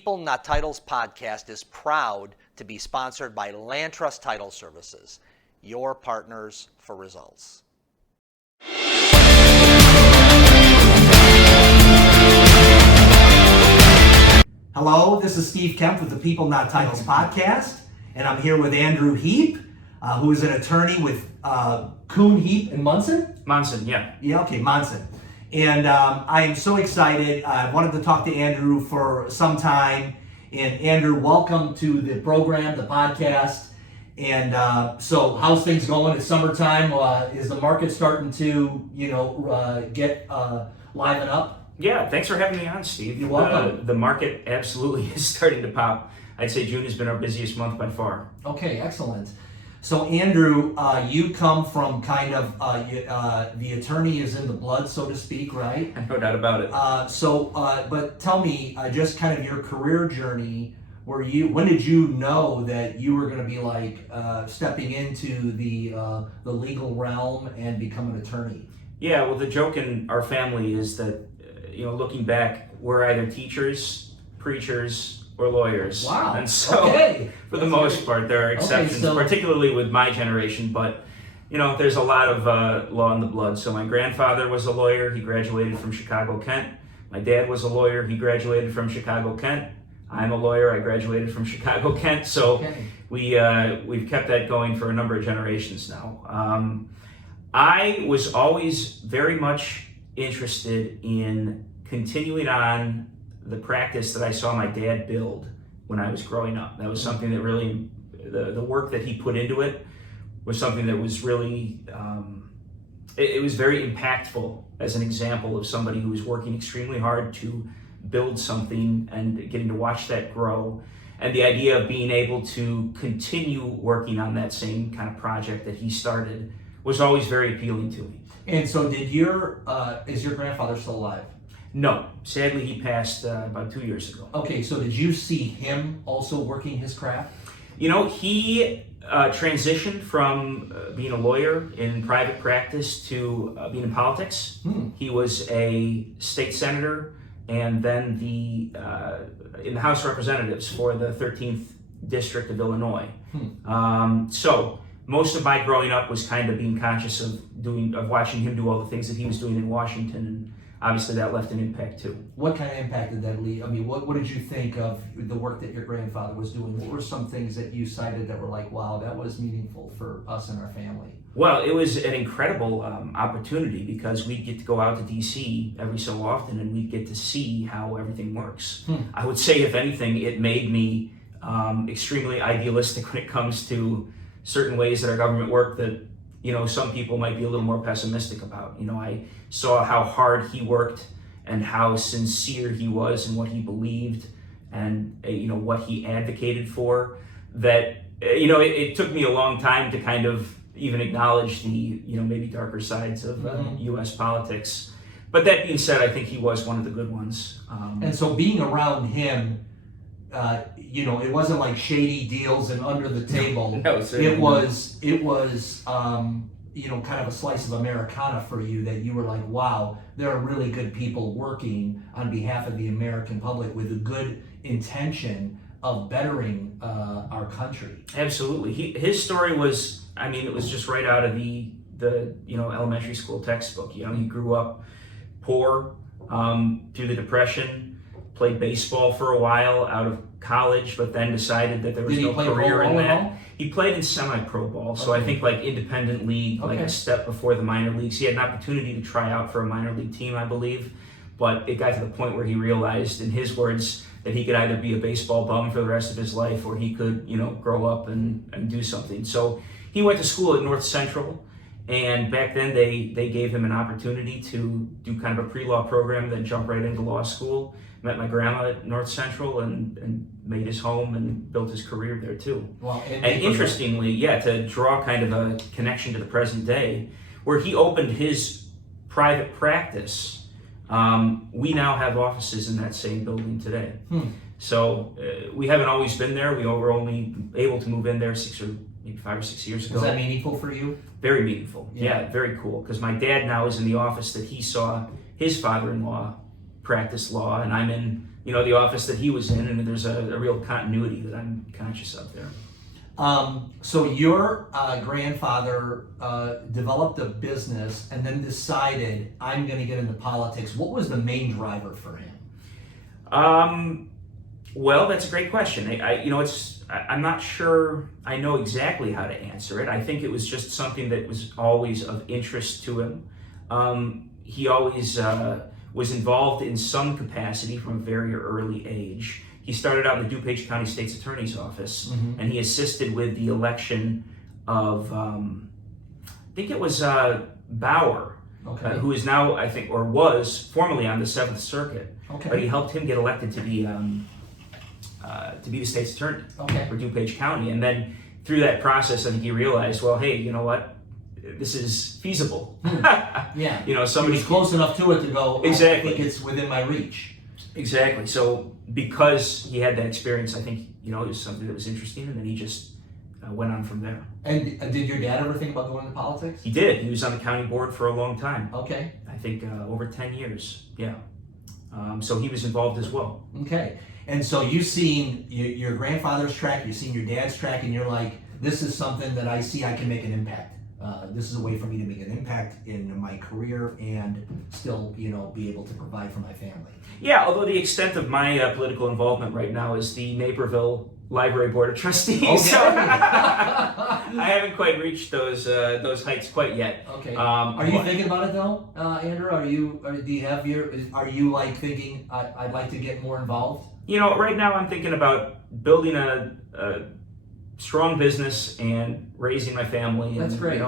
People Not Titles podcast is proud to be sponsored by Landtrust Title Services, your partners for results. Hello, this is Steve Kemp with the People Not Titles podcast, and I'm here with Andrew Heap, who is an attorney with Kane, Heap, and Munson? Monson, yeah. Yeah, okay, Monson. And I am so excited. I wanted to talk to Andrew for some time. And Andrew, welcome to the program, the podcast. And so how's things going? It's summertime. Is the market starting to, get liven up? Yeah, thanks for having me on, Steve. You're welcome. The market absolutely is starting to pop. I'd say June has been our busiest month by far. Okay, excellent. So Andrew, you come from kind of, the attorney is in the blood, so to speak, right? No doubt about it. But tell me, just kind of your career journey, when did you know that you were going to be stepping into the legal realm and become an attorney? Yeah, well, the joke in our family is that, looking back, we're either teachers, preachers, or lawyers. Wow. And so, for the most part, there are exceptions, particularly with my generation, but, there's a lot of law in the blood. So my grandfather was a lawyer. He graduated from Chicago, Kent. My dad was a lawyer. He graduated from Chicago, Kent. I'm a lawyer. I graduated from Chicago, Kent. So we've kept that going for a number of generations now. I was always very much interested in continuing on the practice that I saw my dad build when I was growing up. That was something that really, the work that he put into it was something that was really, it was very impactful as an example of somebody who was working extremely hard to build something and getting to watch that grow. And the idea of being able to continue working on that same kind of project that he started was always very appealing to me. And so is your grandfather still alive? No, sadly he passed about 2 years ago. Okay, so did you see him also working his craft? He transitioned from being a lawyer in private practice to being in politics. He was a state senator and then in the House of Representatives for the 13th District of Illinois. So most of my growing up was kind of being conscious of watching him do all the things that he was doing in Washington, and obviously that left an impact too. What kind of impact did that leave? I mean, what did you think of the work that your grandfather was doing? What were some things that you cited that were like, wow, that was meaningful for us and our family? Well, it was an incredible opportunity because we'd get to go out to DC every so often and we'd get to see how everything works. I would say, if anything, it made me extremely idealistic when it comes to certain ways that our government work that some people might be a little more pessimistic about. I saw how hard he worked and how sincere he was in what he believed and what he advocated for. That it took me a long time to kind of even acknowledge the maybe darker sides of U.S. politics. But that being said, I think he was one of the good ones. And so being around him, it wasn't like shady deals and under the table. No, it was kind of a slice of Americana for you, that you were like, wow, there are really good people working on behalf of the American public with a good intention of bettering our country. Absolutely. His story was, it was just right out of the elementary school textbook. He grew up poor through the Depression, played baseball for a while out of college, but then decided that there was no career in that. He played in semi-pro ball, so I think independent league, a step before the minor leagues. He had an opportunity to try out for a minor league team, I believe, but it got to the point where he realized, in his words, that he could either be a baseball bum for the rest of his life or he could, grow up and do something. So he went to school at North Central, and back then they gave him an opportunity to do kind of a pre-law program, then jump right into law school. Met my grandma at North Central and made his home and built his career there too. Well, and interestingly, to draw kind of a connection to the present day, where he opened his private practice, we now have offices in that same building today. So we haven't always been there. We were only able to move in there 5 or 6 years ago. Was that meaningful for you? Very meaningful. Yeah, very cool. Because my dad now is in the office that he saw his father-in-law practice law, and I'm in the office that he was in, and there's a real continuity that I'm conscious of there. So your grandfather developed a business and then decided, I'm going to get into politics. What was the main driver for him? Well, that's a great question. I'm not sure I know exactly how to answer it. I think it was just something that was always of interest to him. He always was involved in some capacity from a very early age. He started out in the DuPage County State's Attorney's Office, and he assisted with the election of, I think it was Bauer, who is now, I think, or was formerly on the 7th Circuit. But he helped him get elected to be the state's attorney for DuPage County. And then through that process, I think he realized, well, hey, you know what? This is feasible. Somebody was close enough to it to go, exactly. I think it's within my reach. Exactly. So because he had that experience, I think, it was something that was interesting, and then he just went on from there. And did your dad ever think about going into politics? He did. He was on the county board for a long time. Okay. I think over 10 years. Yeah. So he was involved as well. Okay. And so you've seen your grandfather's track, you've seen your dad's track, and you're like, this is something that I see I can make an impact. This is a way for me to make an impact in my career and still, be able to provide for my family. Yeah, although the extent of my political involvement right now is the Naperville Library Board of Trustees. Okay. So I haven't quite reached those heights quite yet. Okay. Are you thinking about it though, Andrew? Are you like thinking I'd like to get more involved? Right now I'm thinking about building a strong business and raising my family. That's and, great.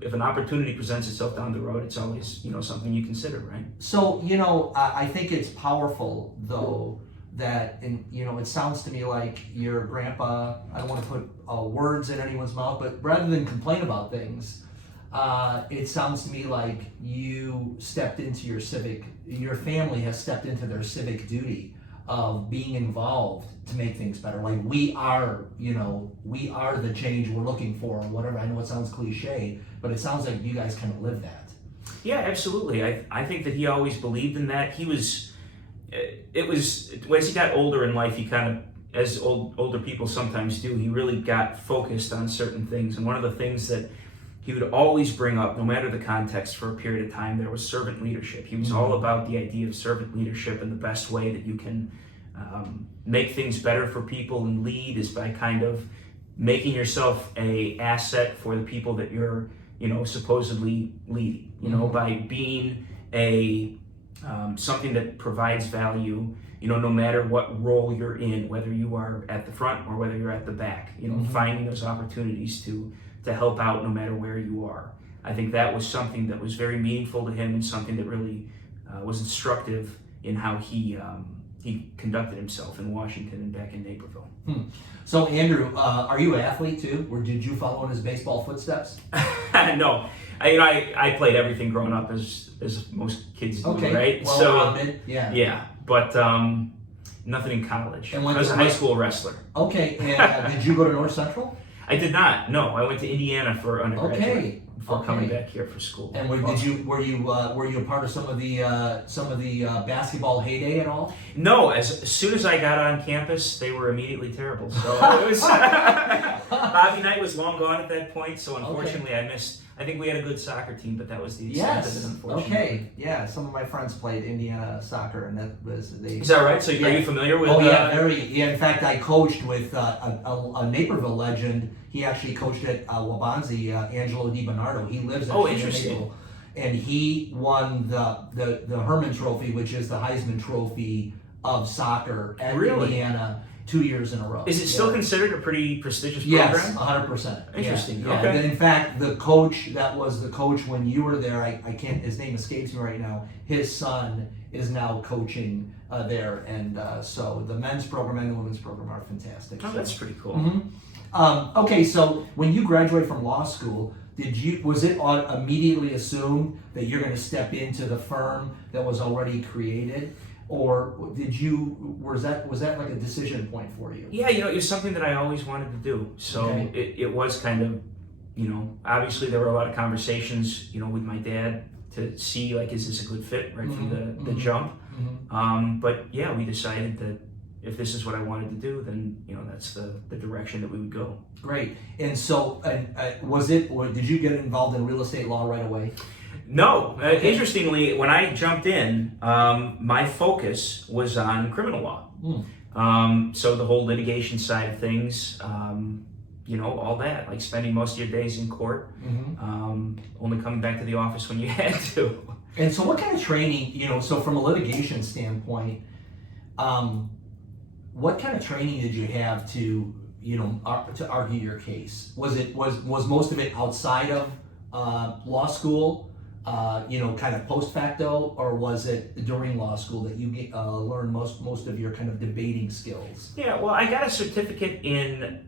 If an opportunity presents itself down the road, it's always, something you consider, right? So, I think it's powerful though that, it sounds to me like your grandpa, I don't want to put words in anyone's mouth, but rather than complain about things, it sounds to me like you stepped into your family has stepped into their civic duty of being involved to make things better. Like we are the change we're looking for or whatever. I know it sounds cliche, but it sounds like you guys kind of live that. Yeah, absolutely. I think that he always believed in that. As he got older in life, he kind of, as older people sometimes do, he really got focused on certain things. And one of the things that he would always bring up, no matter the context, for a period of time, there was servant leadership. He was all about the idea of servant leadership, and the best way that you can make things better for people and lead is by kind of making yourself an asset for the people that you're, supposedly leading. By being something that provides value, no matter what role you're in, whether you are at the front or whether you're at the back, finding those opportunities to help out no matter where you are. I think that was something that was very meaningful to him and something that really was instructive in how he conducted himself in Washington and back in Naperville. So Andrew, are you an athlete too? Or did you follow in his baseball footsteps? No. I played everything growing up as most kids do, right? Well-rounded, yeah. Yeah, but nothing in college. I was a high school wrestler. Okay, and did you go to North Central? I did not. No, I went to Indiana for undergraduate before coming back here for school. And were you a part of some of the basketball heyday at all? No. As soon as I got on campus, they were immediately terrible. So it was Bobby Knight was long gone at that point. So unfortunately, I missed. I think we had a good soccer team, but that was the extent of it, unfortunately. Okay. Yeah. Some of my friends played Indiana soccer, and that was Is that right? So are you familiar with? Oh yeah, very. Yeah. In fact, I coached with a Naperville legend. He actually coached at Wabanzi, Angelo DiBernardo. He lives in Naperville, and he won the Herman Trophy, which is the Heisman Trophy of soccer at Indiana 2 years in a row. Is it still considered a pretty prestigious program? Yes, 100%. Interesting. Yeah. Okay. In fact, the coach that was the coach when you were there, I can't. His name escapes me right now. His son is now coaching there, and so the men's program and the women's program are fantastic. Oh, that's pretty cool. Mm-hmm. Okay, so when you graduated from law school, was it immediately assumed that you're going to step into the firm that was already created? Or was that like a decision point for you? Yeah, it was something that I always wanted to do. So it was kind of, obviously there were a lot of conversations, with my dad to see, like, is this a good fit right from the jump? But yeah, we decided that if this is what I wanted to do, then that's the direction that we would go. Great. And so, did you get involved in real estate law right away? No. Interestingly, when I jumped in, my focus was on criminal law. So the whole litigation side of things, all that, like spending most of your days in court, only coming back to the office when you had to. And so what kind of training, so from a litigation standpoint, what kind of training did you have to argue your case? Was most of it outside of law school, kind of post facto, or was it during law school that you learned most of your kind of debating skills? Yeah, well, I got a certificate in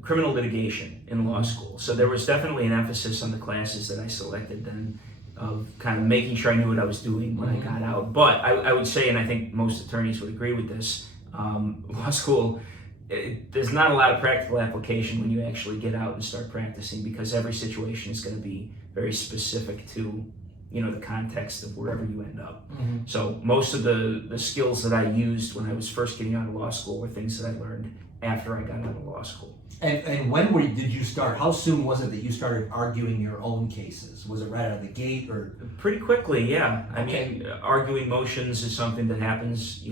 criminal litigation in law school, so there was definitely an emphasis on the classes that I selected then of kind of making sure I knew what I was doing when I got out. But I would say, and I think most attorneys would agree with this, law school, there's not a lot of practical application when you actually get out and start practicing, because every situation is going to be very specific to the context of wherever you end up. So most of the skills that I used when I was first getting out of law school were things that I learned after I got out of law school. And when did you start? How soon was it that you started arguing your own cases? Was it right out of the gate, or? Pretty quickly, yeah. I Okay. mean, arguing motions is something that happens,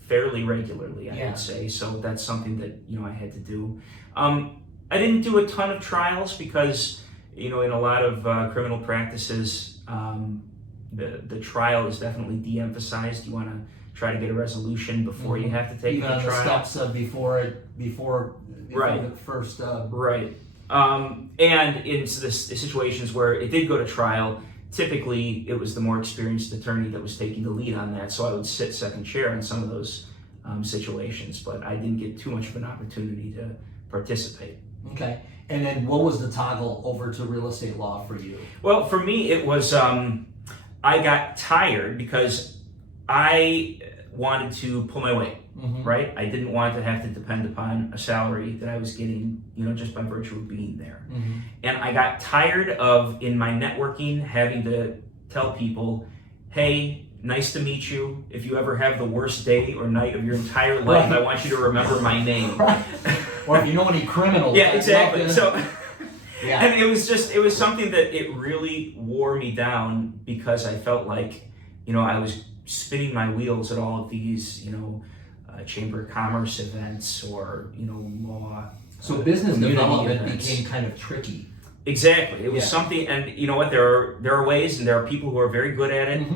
fairly regularly, I would say. So that's something that I had to do. I didn't do a ton of trials because in a lot of criminal practices, the trial is definitely de-emphasized. You want to try to get a resolution before you have to take even the on trial. the steps of before Right. the first. Right. And in the situations where it did go to trial, typically it was the more experienced attorney that was taking the lead on that. So I would sit second chair in some of those situations, but I didn't get too much of an opportunity to participate. Okay. And then what was the toggle over to real estate law for you? Well, for me, it was I got tired because I wanted to pull my weight. Right? I didn't want to have to depend upon a salary that I was getting, just by virtue of being there. And I got tired of, in my networking, having to tell people, hey, nice to meet you. If you ever have the worst day or night of your entire life, I want you to remember my name. Or if you know any criminals. Yeah, exactly. So, yeah. And it was something that it really wore me down, because I felt like, I was spinning my wheels at all of these, Chamber of Commerce events or, law. So business community development events became kind of tricky. Exactly. It was something, and you know what, there are ways, and there are people who are very good at it.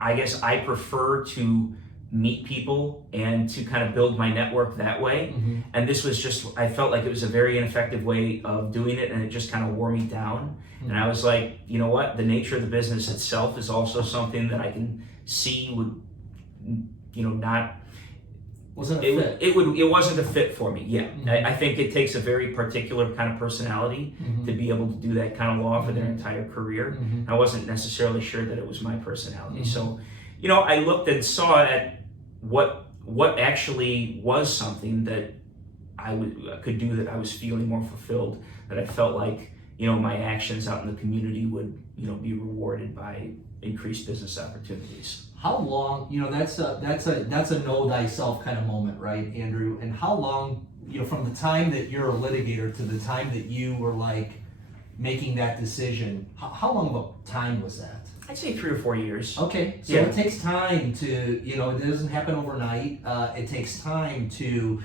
I guess I prefer to meet people and to kind of build my network that way. And this was just, I felt like it was a very ineffective way of doing it, and it just kind of wore me down. And I was like, you know what, the nature of the business itself is also something that I can see would, not... Wasn't a fit. It wasn't a fit for me. Yeah, I think it takes a very particular kind of personality to be able to do that kind of law for their entire career. I wasn't necessarily sure that it was my personality. So, I looked and saw at what actually was something that I could do, that I was feeling more fulfilled, that I felt like my actions out in the community would be rewarded by increased business opportunities. How long, that's a know thyself kind of moment, right, Andrew? And how long, from the time that you're a litigator to the time that you were like making that decision, how long of a time was that? I'd say 3 or 4 years. Okay, so it takes time to, it doesn't happen overnight. It takes time to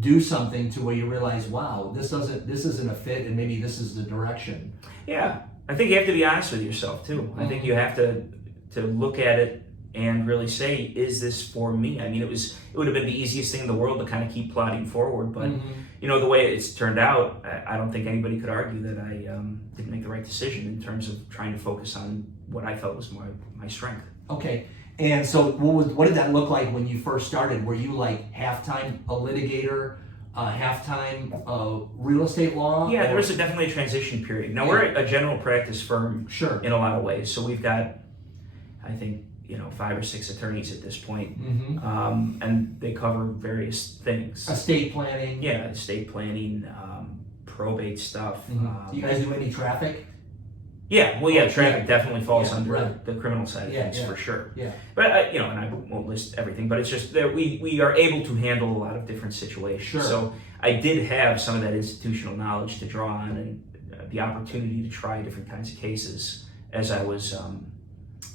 do something to where you realize, wow, this isn't a fit, and maybe this is the direction. Yeah, I think you have to be honest with yourself too. I think you have to look at it and really say, is this for me? I mean, it would have been the easiest thing in the world to kind of keep plodding forward, but the way it's turned out, I don't think anybody could argue that I didn't make the right decision in terms of trying to focus on what I felt was my strength. Okay, and so what did that look like when you first started? Were you like half-time a litigator, half-time real estate law? Yeah, there was definitely a transition period. Now, we're a general practice firm in a lot of ways, so we've got, I think, 5 or 6 attorneys at this point, and they cover various things. Estate planning. Yeah, estate planning, probate stuff. Do you guys do any traffic? Yeah, well, traffic definitely falls under right. the criminal side of things for sure. Yeah. But and I won't list everything, but it's just that we are able to handle a lot of different situations. Sure. So I did have some of that institutional knowledge to draw on, and the opportunity to try different kinds of cases as I was,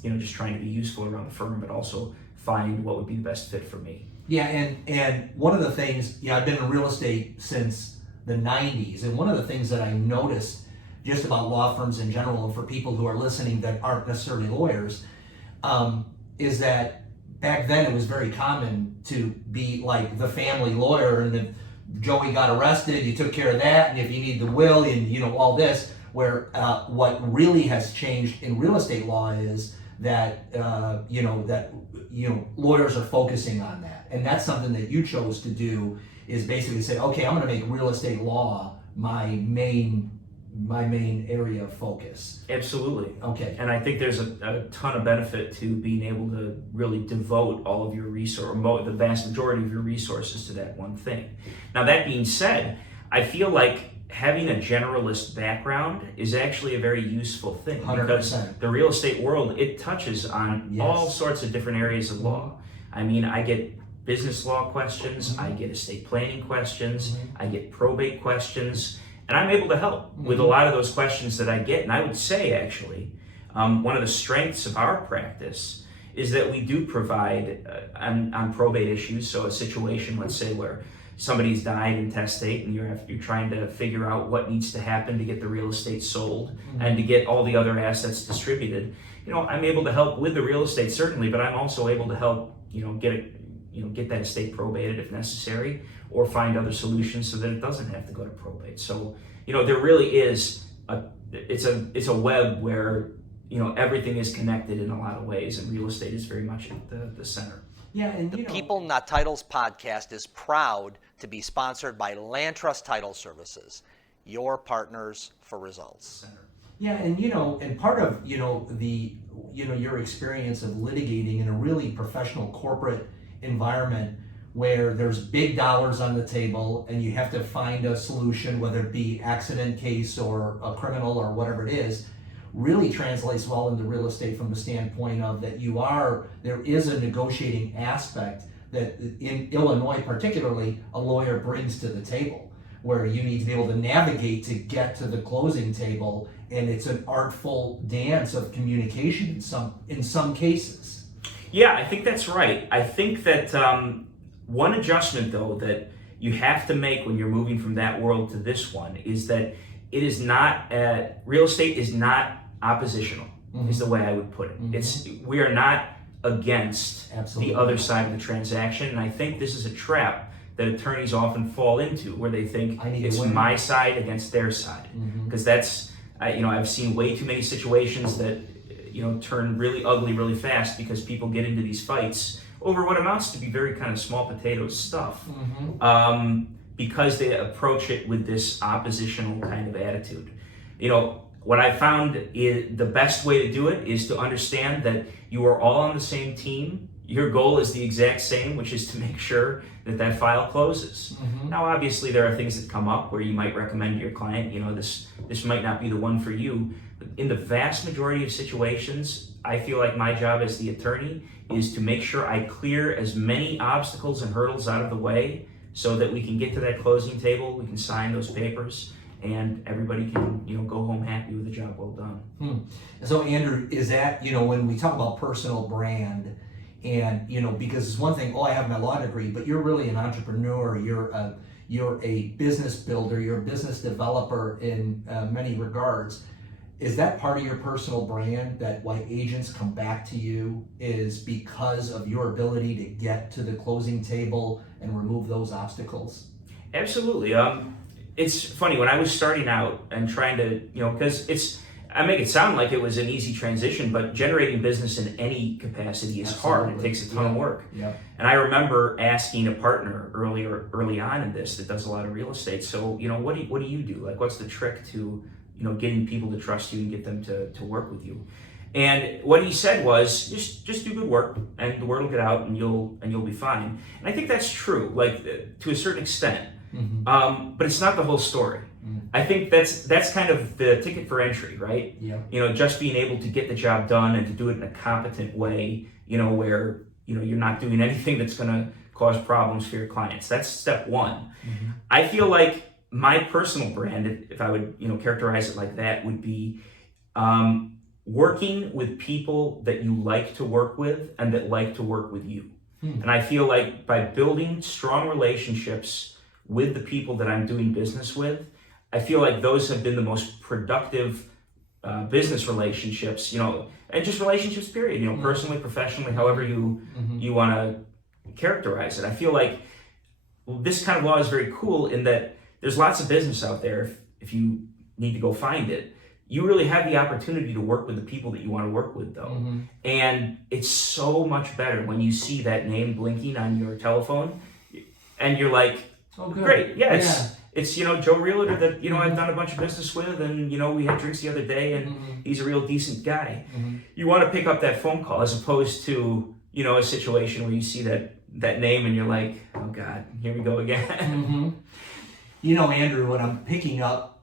just trying to be useful around the firm, but also find what would be the best fit for me. Yeah, and one of the things, I've been in real estate since the 90s, and one of the things that I noticed just about law firms in general, and for people who are listening that aren't necessarily lawyers, is that back then it was very common to be like the family lawyer, and if Joey got arrested, you took care of that, and if you need the will, and all this, where what really has changed in real estate law is that lawyers are focusing on that, and that's something that you chose to do, is basically say, okay, I'm going to make real estate law my main area of focus. Absolutely. Okay. And I think there's a ton of benefit to being able to really devote all of your the vast majority of your resources to that one thing. Now, that being said, I feel like having a generalist background is actually a very useful thing 100%. because the real estate world, it touches on all sorts of different areas of law. I mean, I get business law questions, I get estate planning questions, I get probate questions, and I'm able to help with a lot of those questions that I get. And I would say, actually, one of the strengths of our practice is that we do provide on probate issues. So a situation, let's say, where somebody's died intestate, and you're trying to figure out what needs to happen to get the real estate sold and to get all the other assets distributed. I'm able to help with the real estate, certainly, but I'm also able to help, get that estate probated if necessary, or find other solutions so that it doesn't have to go to probate. So, there really is it's a web where, everything is connected in a lot of ways, and real estate is very much at the center. Yeah, and The People Not Titles podcast is proud to be sponsored by Landtrust Title Services, your partners for results. Yeah, and and part of your experience of litigating in a really professional corporate environment where there's big dollars on the table and you have to find a solution, whether it be accident case or a criminal or whatever it is, really translates well into real estate from the standpoint of that there is a negotiating aspect that in Illinois particularly a lawyer brings to the table, where you need to be able to navigate to get to the closing table, and it's an artful dance of communication in some cases. Yeah, I think that's right. I think that one adjustment, though, that you have to make when you're moving from that world to this one is that it is not real estate is not oppositional, is the way I would put it. We are not against the other side of the transaction, and I think this is a trap that attorneys often fall into, where they think it's my side against their side, because that's I've seen way too many situations that turn really ugly really fast because people get into these fights over what amounts to be very kind of small potatoes stuff, because they approach it with this oppositional kind of attitude. What I found is the best way to do it is to understand that you are all on the same team. Your goal is the exact same, which is to make sure that file closes. Now, obviously, there are things that come up where you might recommend to your client, this might not be the one for you. But in the vast majority of situations, I feel like my job as the attorney is to make sure I clear as many obstacles and hurdles out of the way so that we can get to that closing table, we can sign those papers, and everybody can go home happy with a job well done. So Andrew, is that when we talk about personal brand, and because it's one thing, I have my law degree, but you're really an entrepreneur, you're a business builder, you're a business developer in many regards. Is that part of your personal brand, that why agents come back to you is because of your ability to get to the closing table and remove those obstacles? Absolutely. It's funny, when I was starting out and trying to, because I make it sound like it was an easy transition, but generating business in any capacity is hard. It takes a ton of work. And I remember asking a partner early on in this that does a lot of real estate, so, what do you do? Like, what's the trick to, getting people to trust you and get them to work with you? And what he said was, just do good work, and the word will get out, and you'll be fine. And I think that's true, like to a certain extent. But it's not the whole story. I think that's kind of the ticket for entry, right? Yeah. You know, just being able to get the job done and to do it in a competent way, you know, where, you know, you're not doing anything that's going to cause problems for your clients. That's step one. I feel like my personal brand, if I would, you know, characterize it like that, would be working with people that you like to work with and that like to work with you. And I feel like by building strong relationships with the people that I'm doing business with, I feel like those have been the most productive business relationships, you know, and just relationships, period, you know, personally, professionally, however you want to characterize it. I feel like this kind of law is very cool in that there's lots of business out there if you need to go find it. You really have the opportunity to work with the people that you want to work with, though. And it's so much better when you see that name blinking on your telephone and you're like, oh, good. Great, yeah, it's you know, Joe Realtor that, you know, I've done a bunch of business with, and, you know, we had drinks the other day, and he's a real decent guy. You want to pick up that phone call as opposed to, you know, a situation where you see that name and you're like, oh God, here we go again. You know, Andrew, what I'm picking up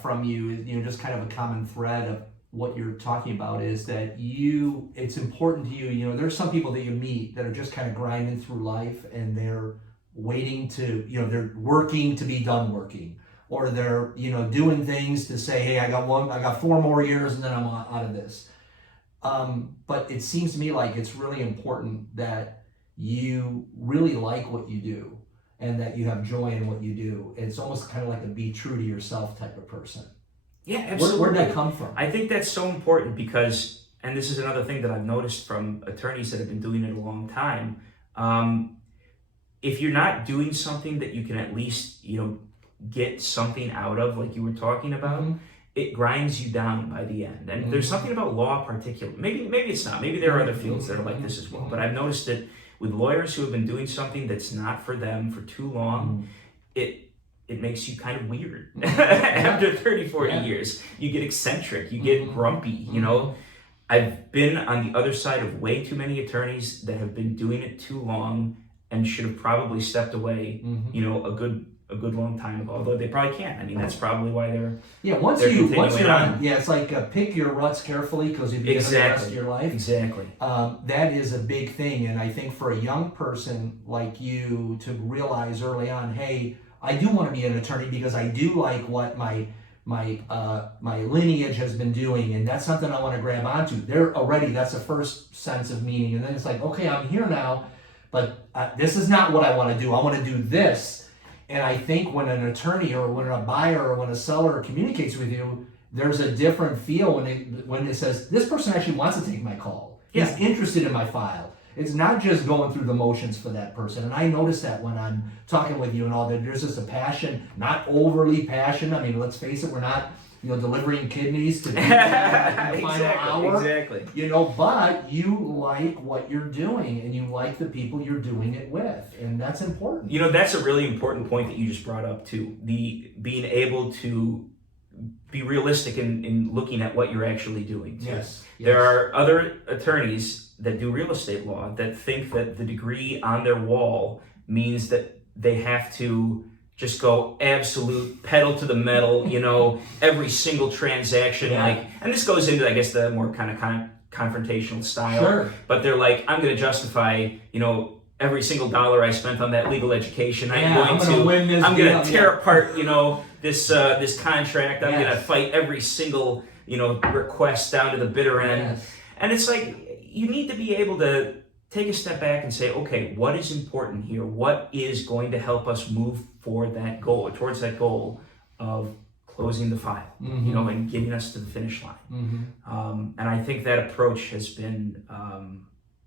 from you, you know, just kind of a common thread of what you're talking about is that it's important to you, you know, there's some people that you meet that are just kind of grinding through life and they're waiting to, you know, they're working to be done working, or they're, you know, doing things to say, hey, I got 4 more years and then I'm out of this. But it seems to me like it's really important that you really like what you do and that you have joy in what you do. It's almost kind of like a be true to yourself type of person. Yeah, absolutely. Where'd that come from? I think that's so important because, and this is another thing that I've noticed from attorneys that have been doing it a long time, if you're not doing something that you can at least, you know, get something out of, like you were talking about, it grinds you down by the end. And there's something about law particularly. Maybe it's not. Maybe there are other fields that are like this as well. But I've noticed that with lawyers who have been doing something that's not for them for too long, it makes you kind of weird. After 30, 40 years, you get eccentric, you get grumpy, you know. I've been on the other side of way too many attorneys that have been doing it too long and should have probably stepped away, you know, a good long time ago. Although they probably can't. I mean, that's probably why they're once you're on, it's like pick your ruts carefully because you'll be in the rest of your life. Exactly. That is a big thing, and I think for a young person like you to realize early on, hey, I do want to be an attorney because I do like what my lineage has been doing, and that's something I want to grab onto. That's the first sense of meaning, and then it's like, okay, I'm here now, but this is not what I want to do. I want to do this. And I think when an attorney or when a buyer or when a seller communicates with you, there's a different feel when it says, this person actually wants to take my call. He's interested in my file. It's not just going through the motions for that person. And I notice that when I'm talking with you and all that, there's just a passion, not overly passion. I mean, let's face it, we're not, you know, delivering kidneys to people in the final hour. Exactly. You know, but you like what you're doing and you like the people you're doing it with. And that's important. You know, that's a really important point that you just brought up too. The being able to be realistic in looking at what you're actually doing too. Yes. There are other attorneys that do real estate law that think that the degree on their wall means that they have to just go absolute pedal to the metal, you know, every single transaction, and this goes into, I guess, the more kind of confrontational style. Sure. But they're like, I'm going to justify, you know, every single dollar I spent on that legal education. I'm going to tear apart, you know, this contract. I'm going to fight every single, you know, request down to the bitter end. Yes. And it's like, you need to be able to take a step back and say, okay, what is important here? What is going to help us move towards that goal of closing the file, you know, and getting us to the finish line. And I think that approach has been,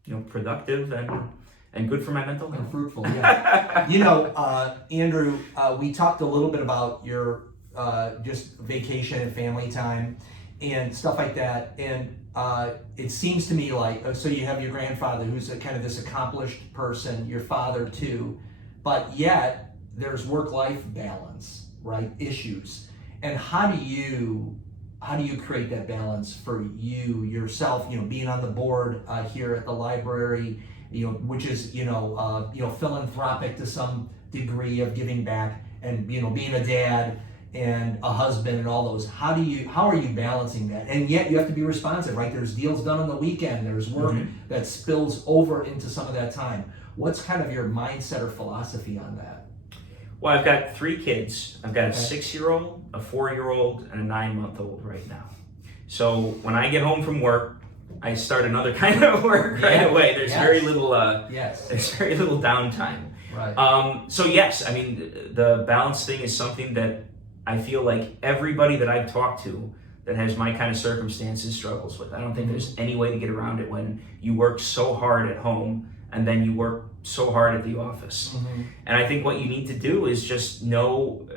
you know, productive and good for my mental health. And fruitful, yeah. You know, Andrew, we talked a little bit about your just vacation and family time and stuff like that. And it seems to me like, so you have your grandfather who's kind of this accomplished person, your father too, but yet there's work-life balance, right? Issues. And how do you create that balance for you yourself, you know, being on the board here at the library, you know, which is, you know, philanthropic to some degree of giving back, and, you know, being a dad and a husband and all those. How are you balancing that? And yet you have to be responsive, right? There's deals done on the weekend. There's work that spills over into some of that time. What's kind of your mindset or philosophy on that? Well, I've got 3 kids. I've got a 6-year-old, a 4-year-old, and a 9-month-old right now. So when I get home from work, I start another kind of work right away. There's very little. There's very little downtime. Right. So yes, I mean the balance thing is something that I feel like everybody that I've talked to that has my kind of circumstances struggles with. I don't think there's any way to get around it when you work so hard at home and then you work so hard at the office. And I think what you need to do is just know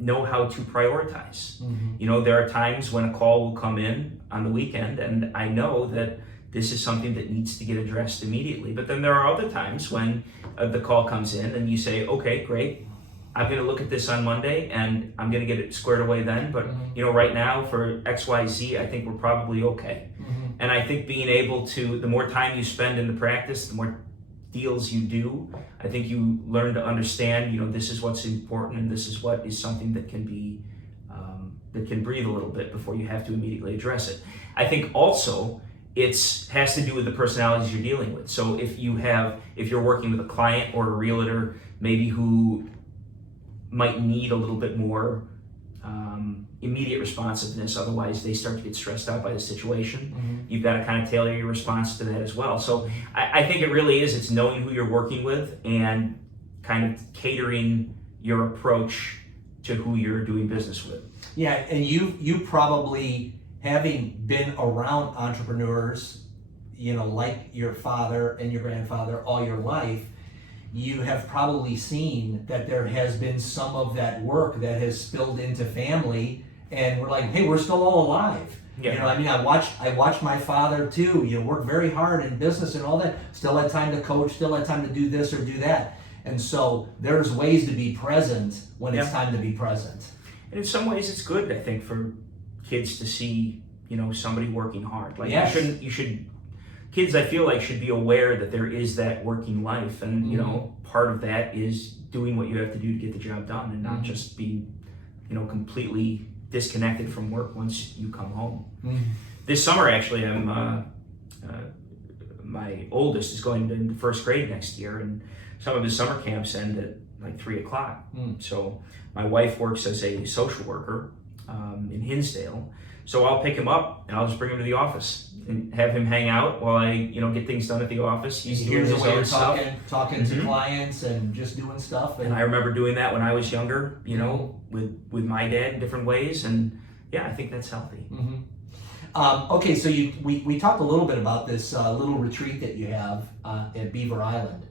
how to prioritize. You know, there are times when a call will come in on the weekend and I know that this is something that needs to get addressed immediately. But then there are other times when the call comes in and you say, okay, great, I'm going to look at this on Monday and I'm going to get it squared away then. But you know, right now for XYZ, I think we're probably okay. And I think being able to, the more time you spend in the practice, the more deals you do, I think you learn to understand, you know, this is what's important and this is what is something that can be, that can breathe a little bit before you have to immediately address it. I think also has to do with the personalities you're dealing with. So if you're working with a client or a realtor, maybe who might need a little bit more immediate responsiveness, otherwise they start to get stressed out by the situation. You've got to kind of tailor your response to that as well. So I think it really is, it's knowing who you're working with and kind of catering your approach to who you're doing business with. Yeah, and you probably, having been around entrepreneurs, you know, like your father and your grandfather all your life, you have probably seen that there has been some of that work that has spilled into family, and we're like, hey, we're still all alive. Yeah. You know, I mean, I watched my father too, you know, work very hard in business and all that, still had time to coach, still had time to do this or do that. And so there's ways to be present when it's time to be present. And in some ways it's good, I think, for kids to see, you know, somebody working hard. Like kids, I feel like, should be aware that there is that working life, and you know, part of that is doing what you have to do to get the job done, and not just being, you know, completely disconnected from work once you come home. This summer, actually, my oldest is going into 1st grade next year, and some of his summer camps end at like 3:00. So my wife works as a social worker in Hinsdale. So I'll pick him up and I'll just bring him to the office and have him hang out while I, you know, get things done at the office. He's doing his own stuff. Talking to clients and just doing stuff. And I remember doing that when I was younger, you know, with my dad in different ways. And yeah, I think that's healthy. Okay, so we talked a little bit about this little retreat that you have at Beaver Island.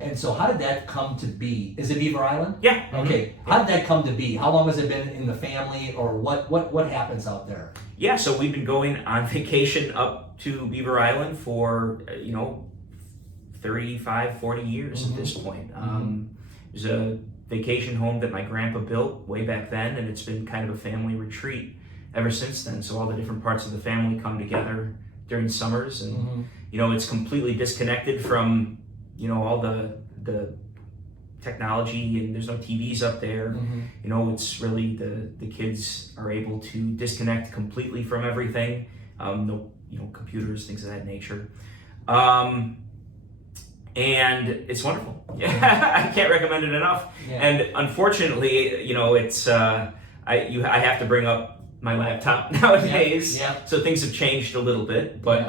And so how did that come to be? Is it Beaver Island? Yeah. Okay. How did that come to be? How long has it been in the family, or what happens out there? Yeah, so we've been going on vacation up to Beaver Island for, you know, 35, 40 years at this point. It was a vacation home that my grandpa built way back then, and it's been kind of a family retreat ever since then. So all the different parts of the family come together during summers, and you know, it's completely disconnected from, you know, all the technology, and there's no TVs up there. You know, it's really the kids are able to disconnect completely from everything. No, you know, computers, things of that nature. And it's wonderful. I can't recommend it enough. And unfortunately, you know, it's I have to bring up my laptop nowadays. So things have changed a little bit, but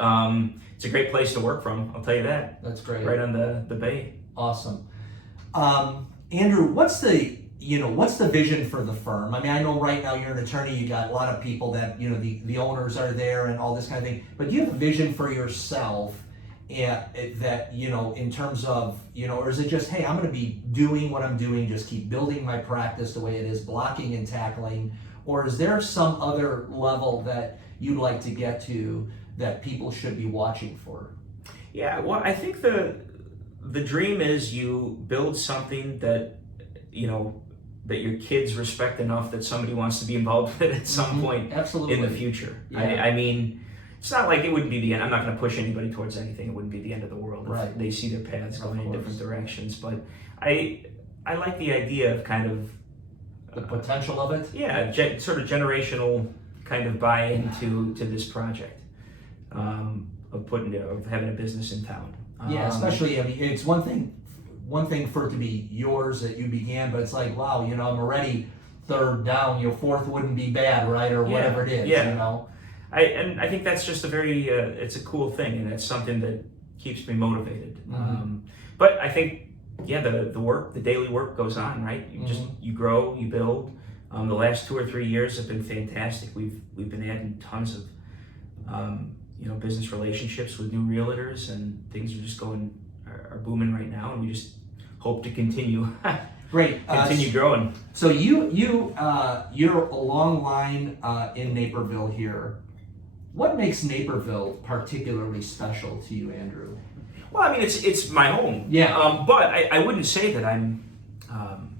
it's a great place to work from, I'll tell you that. That's great. Right on the bay. Awesome. Andrew, what's the vision for the firm? I mean, I know right now you're an attorney, you got a lot of people that, you know, the owners are there and all this kind of thing, but do you have a vision for yourself that, you know, in terms of, you know, or is it just, hey, I'm going to be doing what I'm doing, just keep building my practice the way it is, blocking and tackling, or is there some other level that you'd like to get to that people should be watching for? Yeah, well, I think the dream is you build something that, you know, that your kids respect enough that somebody wants to be involved with it at some point in the future. I mean, it's not like it wouldn't be the end. I'm not going to push anybody towards anything. It wouldn't be the end of the world if they see their paths going in different directions. But I like the idea of kind of the potential of it. Yeah, sort of generational kind of buy-in to this project of having a business in town. Yeah, especially, I mean, it's one thing for it to be yours that you began, but it's like, wow, I'm already third down, fourth wouldn't be bad, right? Or whatever it is, I think that's just a very, it's a cool thing, and it's something that keeps me motivated. But I think, the daily work goes on, right? You grow, you build. The last 2 or 3 years have been fantastic. We've been adding tons of, business relationships with new realtors, and things are just are booming right now, and we just hope to continue. Great. Continue growing. So you're a long line in Naperville here. What makes Naperville particularly special to you, Andrew? Well, I mean, it's my home. Yeah. But I wouldn't say that I'm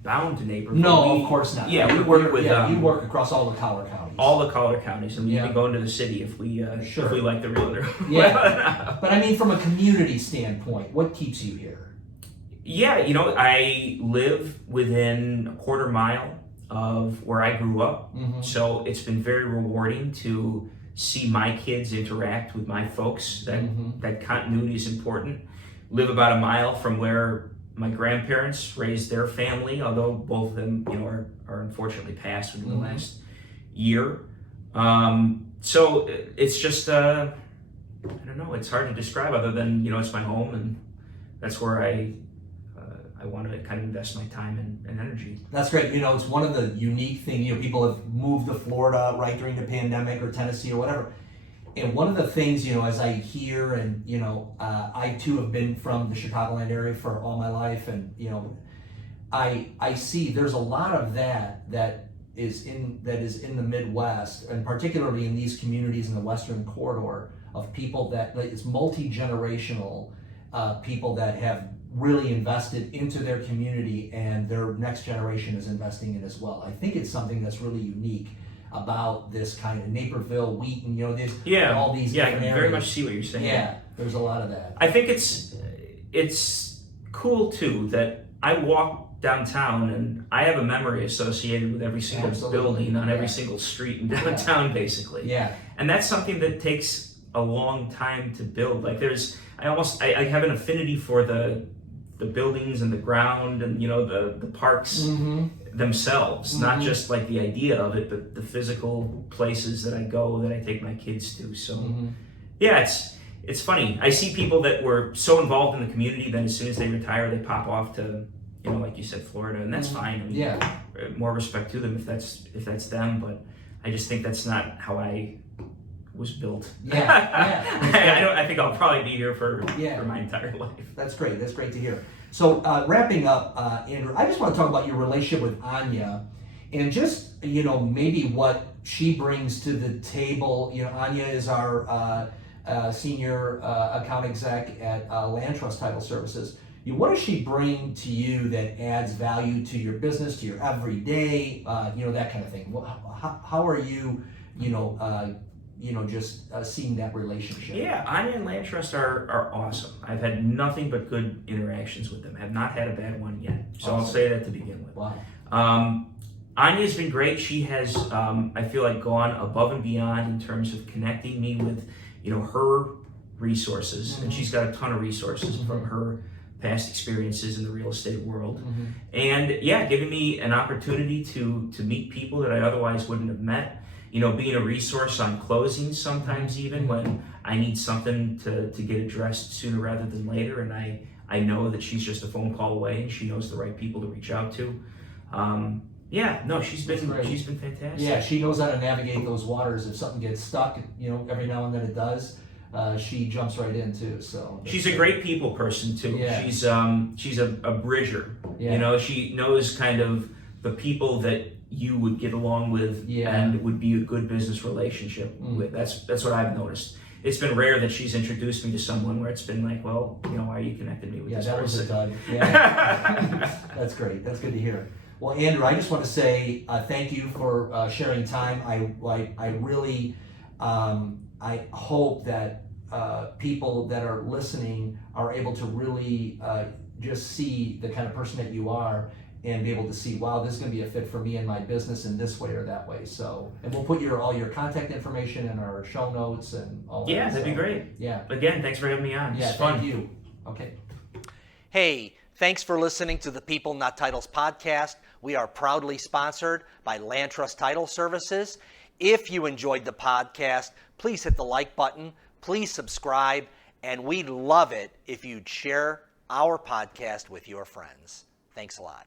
bound to Naperville. No, of course not. Yeah, we work with. You work across all the Collar counties. All the Collar counties, and we'd be going to the city if we like the realtor. Yeah. But I mean, from a community standpoint, what keeps you here? Yeah, I live within a quarter mile of where I grew up, so it's been very rewarding to see my kids interact with my folks. That continuity is important. Live about a mile from where my grandparents raised their family, although both of them, are unfortunately passed within the last year. So it's just, I don't know, it's hard to describe other than, it's my home, and that's where I want to kind of invest my time and energy. That's great. It's one of the unique things, people have moved to Florida right during the pandemic, or Tennessee or whatever. And one of the things, as I hear, and, I too have been from the Chicagoland area for all my life, and, I see there's a lot of that is in the Midwest, and particularly in these communities in the Western corridor, of people that it's multi-generational people that have really invested into their community, and their next generation is investing in as well. I think it's something that's really unique about this kind of Naperville, Wheaton, there's all these different areas. I very much see what you're saying. Yeah, there's a lot of that. I think it's cool too that I walk downtown and I have a memory associated with every single building on every single street in downtown, basically. Yeah. And that's something that takes a long time to build. Like I have an affinity for the buildings and the ground and the parks themselves, not just like the idea of it, but the physical places that I go, that I take my kids to. So it's funny. I see people that were so involved in the community, then as soon as they retire, they pop off to like you said, Florida, and that's fine. I mean, more respect to them if that's them, but I just think that's not how I was built. I think I'll probably be here for my entire life. That's great. That's great to hear. So wrapping up, Andrew, I just want to talk about your relationship with Ania, and just maybe what she brings to the table. Ania is our senior account exec at Landtrust Title Services. What does she bring to you that adds value to your business, to your everyday, that kind of thing? How are you, just seeing that relationship? Yeah, Ania and Landtrust are awesome. I've had nothing but good interactions with them. Have not had a bad one yet. So awesome. I'll say that to begin with. Wow. Ania's been great. She has, I feel like, gone above and beyond in terms of connecting me with, her resources, and she's got a ton of resources from her past experiences in the real estate world, and giving me an opportunity to meet people that I otherwise wouldn't have met. Being a resource on closings sometimes, even when I need something to get addressed sooner rather than later, and I know that she's just a phone call away and she knows the right people to reach out to. She's been fantastic. Yeah, she knows how to navigate those waters. If something gets stuck, every now and then it does. She jumps right in too. So she's a great people person too. Yeah. She's a bridger. Yeah. She knows kind of the people that you would get along with and would be a good business relationship with. That's what I've noticed. It's been rare that she's introduced me to someone where it's been like, well, why are you connecting me with this person? Yeah, that was a dud. Yeah. That's great. That's good to hear. Well, Andrew, I just want to say thank you for sharing time. I really I hope that people that are listening are able to really just see the kind of person that you are, and be able to see, wow, this is going to be a fit for me and my business in this way or that way. So, and we'll put all your contact information in our show notes and all that. Yeah, that'd be great. Yeah. Again, thanks for having me on. Yeah, It's fun. thank you. Okay. Hey, thanks for listening to the People Not Titles podcast. We are proudly sponsored by Landtrust Title Services. If you enjoyed the podcast, please hit the like button, please subscribe, and we'd love it if you'd share our podcast with your friends. Thanks a lot.